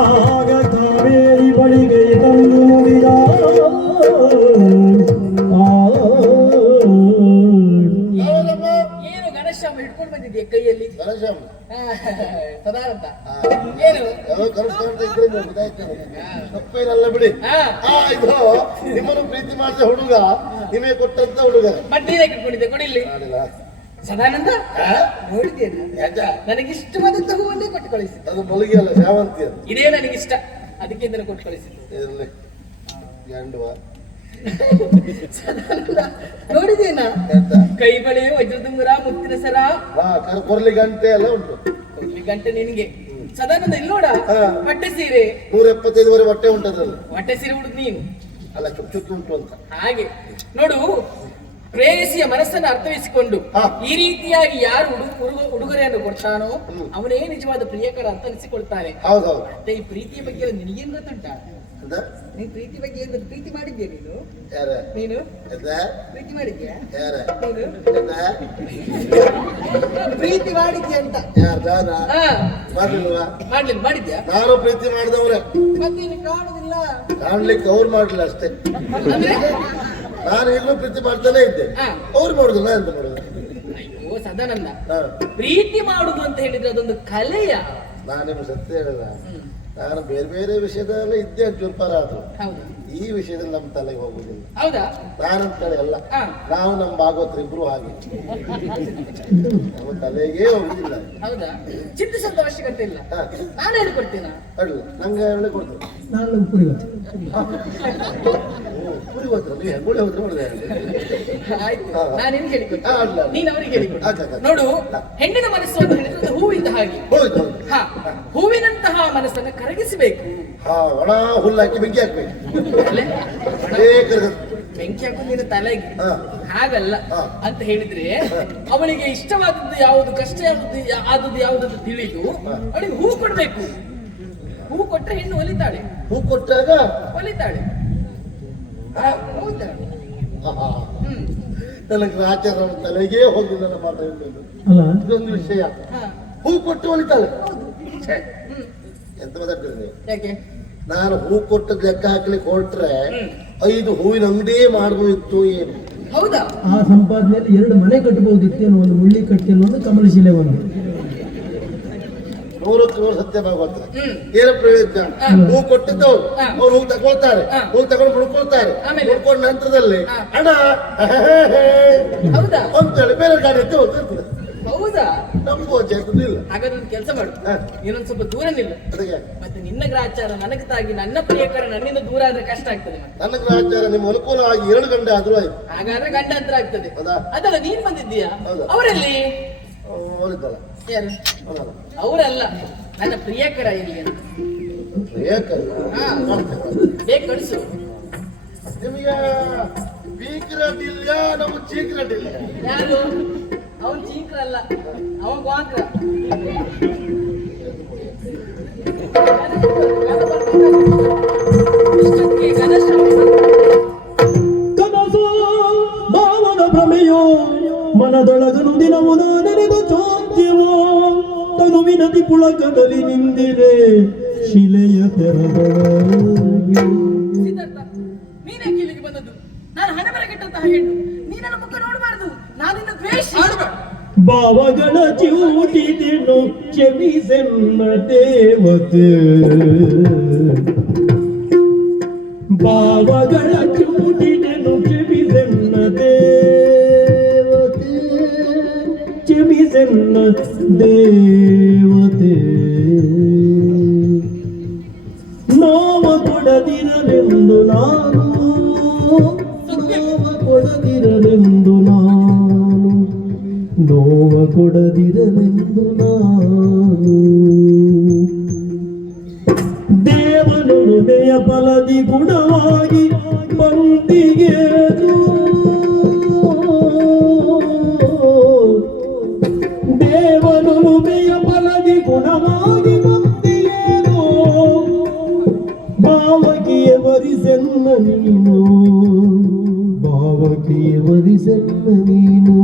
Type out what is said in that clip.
ಆಗ ಕಾವೇರಿ ಬಳಿಗೆ ತಂದು ನುಡಿದ ಏನು ಗಣೇಶಮ್ಮ ಹಿಡ್ಕೊಂಡು ಬಂದಿದ್ಯಾ ಕೈಯಲ್ಲಿ? ಸದಾನಂದ ಏನು ತಪ್ಪೇನಲ್ಲ ಬಿಡಿ. ಇದು ನಿಮ್ಮನ್ನು ಪ್ರೀತಿ ಮಾಡಿದ ಹುಡುಗ, ನಿಮಗೆ ಕೊಟ್ಟಂತ ಹುಡುಗ. ಬಡ್ಡಿನೇ ಕಿಟ್ಕೊಂಡಿದ್ದೆ ಕೊಡಿಲ್ಲಿ. ಸದಾನಂದ ನೋಡಿದ್ದೇನೆ, ನನಗಿಷ್ಟವಾದಂತ ಹೂವನ್ನೇ ಕೊಟ್ಟು ಕಳಿಸಿದ್ದೆ. ಅದು ಮಲಗಿ ಅಲ್ಲ, ಶಾವಂತಿ. ಇದೇ ನನಗಿಷ್ಟ, ಅದಕ್ಕೆ ಇದನ್ನು ಕೊಟ್ಟು ಕಳಿಸಿದ್ದೆ. ನೋಡಿದೇನಾ? ಕೈ ಬಳೆ, ವಜ್ರದುಂಗುರ, ಮುತ್ತಿನ ಸರ, ಕೊರ್ಲಿ ಗಂಟೆ ಎಲ್ಲ ಉಂಟು. ಕೊರ್ಲಿ ಗಂಟೆ ನಿನಗೆ. ಸದಾನಂದ ಇಲ್ಲೋಡ, ಬಟ್ಟೆ ಸೀರೆ 175 ಬಟ್ಟೆ ಉಂಟದ್ರಲ್ಲಿ. ಬಟ್ಟೆ ಸೀರೆ ಉಡುದು ನೀನು ಅಲ್ಲ, ಚುಚ್ಚು ಉಂಟು ಅಂತ. ಹಾಗೆ ನೋಡು, ಪ್ರೇಯಸಿಯ ಮನಸ್ಸನ್ನು ಅರ್ಥವಿಸಿಕೊಂಡು ಈ ರೀತಿಯಾಗಿ ಯಾರು ಉಡುಗೊರೆಯನ್ನು ಕೊಡ್ತಾನೋ ಅವನೇ ನಿಜವಾದ ಪ್ರಿಯಕರ ಅಂತ ಅನಿಸಿಕೊಳ್ತಾನೆ. ಹೌದೌದು. ಮತ್ತೆ ಈ ಪ್ರೀತಿಯ ಬಗ್ಗೆ ನಿನಗೇನು ಗೊತ್ತುಂಟ? ನೀನ್ ಪ್ರೀತಿ ಬಗ್ಗೆ ಏನು ಪ್ರೀತಿ ಮಾಡಿದ್ಯಾ ನೀನು? ನೀನು ಪ್ರೀತಿ ಮಾಡಿದ್ಯಾ? ಪ್ರೀತಿ ಮಾಡಿದ್ಯಾ ಅಂತ ಮಾಡಿದ್ಯಾ? ನಾನು ಪ್ರೀತಿ ಮಾಡಿದವ್ರೆ. ಮತ್ತೆ ಕಾಣುದಿಲ್ಲ, ಕಾಣ್ಲಿಕ್ಕೆ ಅವ್ರು ಮಾಡ್ಲಿಲ್ಲ ಅಷ್ಟೇ. ನಾನು ಈಗಲೂ ಪ್ರೀತಿ ಮಾಡ್ತಾನೆ ಇದ್ದೆ, ಅವ್ರು ಮಾಡುದಿಲ್ಲ. ಎಂತ ಮಾಡುದು? ಅಯ್ಯೋ ಸದಾನಂದ, ಪ್ರೀತಿ ಮಾಡುದು ಅಂತ ಹೇಳಿದ್ರೆ ಅದೊಂದು ಕಲೆಯ. ನಾನಿಮ್ಗೆ ಸತ್ಯ ಹೇಳಿದ, ನಾನು ಬೇರೆ ಬೇರೆ ವಿಷಯದಲ್ಲ ಇದ್ದೆ ಚೂರ್ಪಾರ ಆದ್ರು, ಈ ವಿಷಯದಲ್ಲಿ ನಮ್ಮ ತಲೆಗೆ ಹೋಗುದಿಲ್ಲ. ಹೌದಾ? ನಾನಂತೇಳಿ ಅಲ್ಲ, ನಾವು ನಮ್ಮ ಭಾಗವತರು ಇಬ್ರು ಹಾಗೆ, ನಮ್ಮ ತಲೆಗೆ ಹೋಗುದಿಲ್ಲ. ಹೌದಾ? ಚಿಂತಿಸಂತ ಅವಶ್ಯಕತೆ ಇಲ್ಲ, ನಾನು ಹೇಳಿಕೊಡ್ತೀನ. ಅಡ್ಲ ನಂಗೆ ಹೇಳಿ ಕೊಡ್ತೇನೆ. ನಾನು ಪುರಿ ಹೋದ್ರೆ ನೀವು ಹೆಂಗುಳಿ ಹೋದ್ರೆ ಮಾಡಿದೆ. ಆಯ್ತು, ನಾನು ನಿನ್ಗೆ ಹೇಳಿಕೊಡ್ತೀನಿ, ನೀನು ಅವರಿಗೆ ಹೇಳಿಕೊಡು. ನೋಡು, ಹೆಣ್ಣಿನ ಮನಸ್ಸು ಅಂತ ಹೇಳಿದ್ರೆ ಹೂವಿಂದ ಹಾಗೆ. ಹೂವಿನಂತಹ ಮನಸ್ಸನ್ನು ಕರಗಿಸಬೇಕು. ಒಣ ಹುಲ್ಲು ಹಾಕಿ ಬೆಂಕಿ ಹಾಕ್ಬೇಕು. ಬೆಂಕಿ ಹಾಕುದು ನಿನ್ನ ತಲೆಗೆ, ಹಾಗಲ್ಲ ಅಂತ ಹೇಳಿದ್ರೆ ಅವಳಿಗೆ ಇಷ್ಟವಾದದ್ದು ಯಾವುದು, ಕಷ್ಟ ಆದದ್ದು ಯಾವುದಂತ ತಿಳಿದು ಅವಳಿಗೆ ಹೂ ಕೊಡ್ಬೇಕು. ಹೂ ಕೊಟ್ಟರೆ ಹೆಣ್ಣು ಒಲಿತಾಳೆ. ಹೂ ಕೊಟ್ಟಾಗ ಒಲಿತಾಳೆ. ನನಗೆ ಆಚಾರ ತಲೆಗೆ ಹೋಗಿ ನನ್ನ ಮಾತಾಡಬೇಕು. ಇದೊಂದು ವಿಷಯ, ಹೂ ಕೊಟ್ಟು ಒಲಿತಾಳೆ. ಎಂತ ಮಾತಾಡ್ತೀರಿ ನೀವು? ಯಾಕೆ? ನಾನು ಹೂ ಕೊಟ್ಟದ್ದು ಲೆಕ್ಕ ಹಾಕ್ಲಿಕ್ಕೆ ಹೊರಟ್ರೆ 5 ಹೂವಿನ ಅಂಗಡಿ ಮಾಡ್ಬೋದಿತ್ತು. ಏನು ಹೌದಾ? ಆ ಸಂಪಾದನೆಯಲ್ಲಿ 2 ಮನೆ ಕಟ್ಟಬಹುದಿತ್ತೇನೋ, ಒಂದು ಮುಳ್ಳಿ ಕಟ್ಟಿ, ಒಂದು ಕಮಲಶಿಲೆ, ಒಂದು 100 ಸತ್ಯ ಭಾಗವತ. ಏನು ಪ್ರಯೋಜನ? ಹೂ ಕೊಟ್ಟಿದ್ದವ್ರು ಅವ್ರು ಹೂ ತಗೊಳ್ತಾರೆ, ಹೂ ತಗೊಂಡು ಮುಡ್ಕೊಳ್ತಾರೆ. ಮುಡ್ಕೊಂಡ ನಂತರದಲ್ಲಿ ಹಣ ಅಂತೇಳಿ ಬೇರೆ ಗಾಡಿ ಎತ್ತಿ ಹೋಗ್ತಿರ್ತದೆ. ಹೌದಾ? ನಮಗೂ ಇಲ್ಲ. ಹಾಗಾದ್ರೆ ಒಂದು ಕೆಲಸ ಮಾಡು, ಇನ್ನೊಂದು ಸ್ವಲ್ಪ ದೂರ ನಿಲ್ಲ. ಮತ್ತೆ ನಿನ್ನ ಗ್ರಾಚಾರ ನನಗೆ ತಾಗಿ, ನನ್ನ ಪ್ರಿಯಕರ ನನ್ನಿಂದ ದೂರ ಆದ್ರೆ ಕಷ್ಟ ಆಗ್ತದೆ. ನನ್ನ ಗ್ರಾಚಾರ ನಿಮ್ಮ ಅನುಕೂಲವಾಗಿ 2 ಗಂಟೆ ಆದ್ರೂ ಆಯ್ತು. ಹಾಗಾದ್ರೆ ಗಂಡಾಂತರ ಆಗ್ತದೆ. ಅದಲ್ಲ, ನೀನ್ ಬಂದಿದ್ದೀಯಾ? ಅವರಲ್ಲಿ ಯಾರು? ಅವರಲ್ಲ, ನನ್ನ ಪ್ರಿಯಕರ ಇಲ್ಲಿ ಅಂತ. ಬೇಗ ಕಳಿಸು. ನಿಮಗೆ ಬೀಕ್ರಡ್ ಇಲ್ಲ, ನಮ್ಗೆ ಚೀಕ್ರಡ್ ಇಲ್ಲ. ಯಾರು? ಅವನ್ ಚೀಕ್ರ ಅಲ್ಲ, ಅವನ್ ಗ್ವಾಕ್ರ. ಕನಸು ಭಾವನ ಭ್ರಮೆಯೋ ಮನದೊಳಗನು ದಿನವು ನೆನೆದು ಚೋದ್ಯವೋ ತನುವಿನತಿ ಪುಳಕದಲ್ಲಿ ನಿಂದಿರೆ ಶಿಲೆಯ ತೆರದೊಳಗೆ. ನೀನೇ ಕೀಲಿಗೆ ಬಂದದ್ದು, ನಾನು ಹಣೆ ಬರಗೆಟ್ಟಂತಹ ಹೆಣ್ಣು. ನೀನನ್ನ ಮುಖ ನೋಡಬಾರದು, ನಾನಿನ್ನ ದ್ವೇಷ. ಭಾವಗಳ ಚಿವುಟಿದೆನು ಕ್ಷಮಿಸೆನ್ನ ದೇವತೆ, ಭಾವಗಳ ಚಿವುಟಿದೆನು ಕ್ಷಮಿಸೆನ್ನ ದೇವತೆ, ಕ್ಷಮಿಸೆನ್ನ ದೇವತೆ. ನೋವ ಕೊಡದಿರಲೆಂದು ನಾನು, ನೋವ ಕೊಡದಿರಲೆಂದು ನಾನು, ನೋವ ಕೊಡದಿರಲೆಂದು ನಾನು. ದೇವನು ನುಡಿಯ ಫಲದಿ ಗುಣವಾಗಿ ಬಂದಿಗೆ, ದೇವನು ನುಡಿಯ ಫಲದಿ ಗುಣವಾಗಿ ಬಂದಿಯೇನು, ಭಾವಕಿಯ ವರಿಸೆನ್ನ ನೀನು, ಭಾವಕಿಯ ವರಿಸೆನ್ನ ನೀನು.